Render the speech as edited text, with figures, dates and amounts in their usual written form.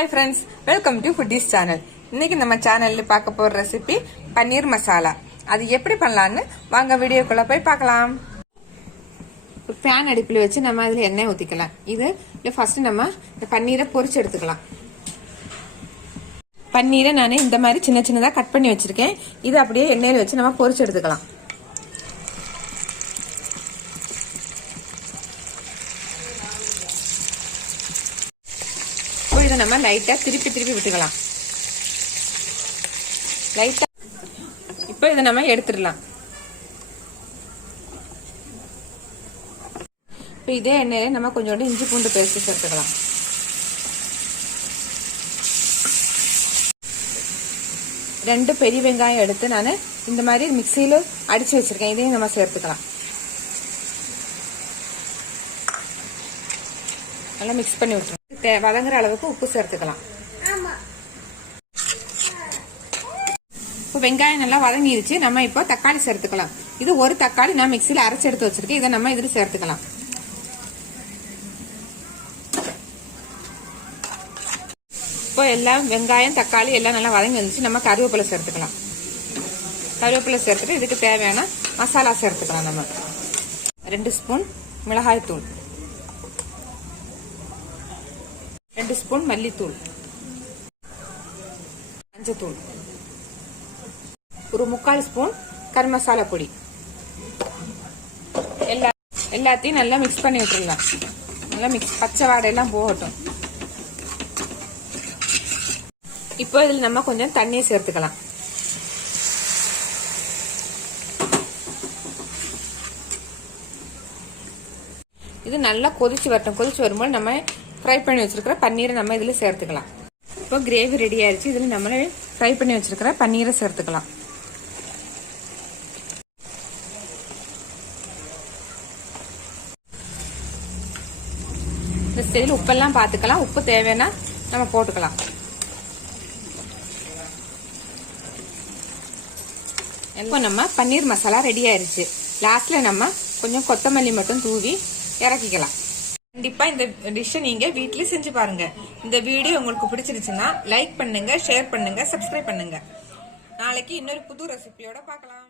Hi friends, welcome to foodies channel. இன்னைக்கு நம்ம சேனல்ல பார்க்க போற ரெசிபி பன்னீர் மசாலா. அது எப்படி பண்ணலாம்னு வாங்க வீடியோக்குள்ள போய் பார்க்கலாம். ஒரு pan அடுப்புல வச்சு நம்ம அதுல எண்ணெய் ஊத்திக்கலாம். இது ஃபர்ஸ்ட் நம்ம இந்த பன்னீரை பொரிச்சு எடுத்துக்கலாம். பன்னீரை நான் இந்த மாதிரி சின்ன சின்னதா கட் பண்ணி வச்சிருக்கேன். இது அப்படியே எண்ணெயில வச்சு நம்ம பொரிச்சு எடுத்துக்கலாம். இதை நம்ம லைட்டா திருப்பி விட்டுக்கலாம். லைட்டா இப்போ இதை நம்ம எடுத்துடலாம். இப்போ இதே எண்ணெயில நம்ம கொஞ்சோண்டு இஞ்சி பூண்டு பேஸ்ட் சேர்த்துக்கலாம். ரெண்டு பெரிய வெங்காயம் எடுத்து நான் இந்த மாதிரி மிக்சியில அடிச்சு வச்சிருக்கேன். இதையும் நம்ம சேர்த்துக்கலாம். நல்லா மிக்ஸ் பண்ணி விட்டுருவோம். வதங்குற அளவுக்கு உப்பு சேர்த்துக்கலாம். இப்போ வெங்காயம் நல்லா வதங்கிருச்சு. நம்ம இப்போ தக்காளி சேர்த்துக்கலாம். இது ஒரு தக்காளி நான் மிக்சியில அரைச்சு எடுத்து வச்சிருக்கேன். இதை நம்ம இதுல சேர்த்துக்கலாம். இப்போ எல்லாம் வெங்காயம் தக்காளி எல்லாம் நல்லா வதங்கி வந்துச்சு. நம்ம கருவேப்பிலை சேர்த்துக்கலாம். கருவேப்பிலை சேர்த்துட்டு இதுக்கு தேவையான மசாலா சேர்த்துக்கலாம். நம்ம 2 ஸ்பூன் மிளகாய் தூள், 2 ஸ்பூன் மல்லித்தூள், மஞ்சத்தூள், ஒரு 3/4 ஸ்பூன் கரம் மசாலா பொடி, எல்லாத்தையும் நல்லா மிக்ஸ் பண்ணி விட்டுருலாம். நல்லா பச்சை வாடையெல்லாம் போகட்டும். இப்போ இதில் நம்ம கொஞ்சம் தண்ணியை சேர்த்துக்கலாம். இது நல்லா கொதிச்சு வரட்டும். கொதிச்சு வரும்போது நம்ம ஃப்ரை பண்ணி வச்சிருக்கிற பன்னீரை நம்ம இதுல சேர்த்துக்கலாம். இப்போ கிரேவி ரெடி ஆயிடுச்சு. இதுல நம்ம ஃப்ரை பண்ணி வச்சிருக்கிற பன்னீரை சேர்த்துக்கலாம். இந்த ஸ்டேஜில் உப்பெல்லாம் பார்த்துக்கலாம். உப்பு தேவைன்னா நம்ம போட்டுக்கலாம். இப்போ நம்ம பன்னீர் மசாலா ரெடி ஆயிருச்சு. லாஸ்ட்ல நம்ம கொஞ்சம் கொத்தமல்லி மட்டும் தூவி இறக்கிக்கலாம். கண்டிப்பா இந்த டிஷ் நீங்க வீட்லயே செஞ்சு பாருங்க. இந்த வீடியோ உங்களுக்கு பிடிச்சிருச்சுன்னா லைக் பண்ணுங்க, ஷேர் பண்ணுங்க, சப்ஸ்கிரைப் பண்ணுங்க. நாளைக்கு இன்னொரு புது ரெசிபியோட பார்க்கலாம்.